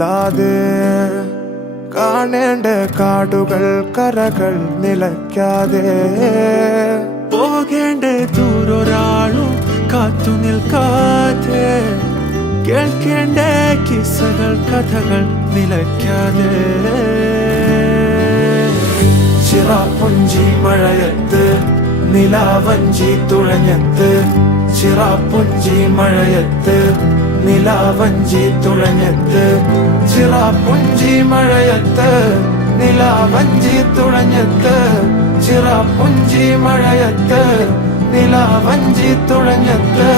അല്ലാതെ കാണേണ്ട കാടുകൾ കരകൾ നിലയ്ക്കാതെ പോകേണ്ട ദൂരൊരാളും കാത്തു നിൽക്കാതെ കേൾക്കേണ്ട കിസ്സകൾ കഥകൾ നിലയ്ക്കാതെ ചിറാപ്പുഞ്ചി മഴയത്ത് നിലാവഞ്ചി തുഴഞ്ഞത്ത് ചിറാപ്പുഞ്ചി മഴയത്ത് നിലാവഞ്ചി തുഴഞ്ഞത്ത് ചിറാപ്പുഞ്ചി മഴയത്ത് നിലാവഞ്ചി തുഴഞ്ഞത്ത് ചിറാപ്പുഞ്ചി മഴയത്ത് നിലാവഞ്ചി തുഴഞ്ഞത്ത്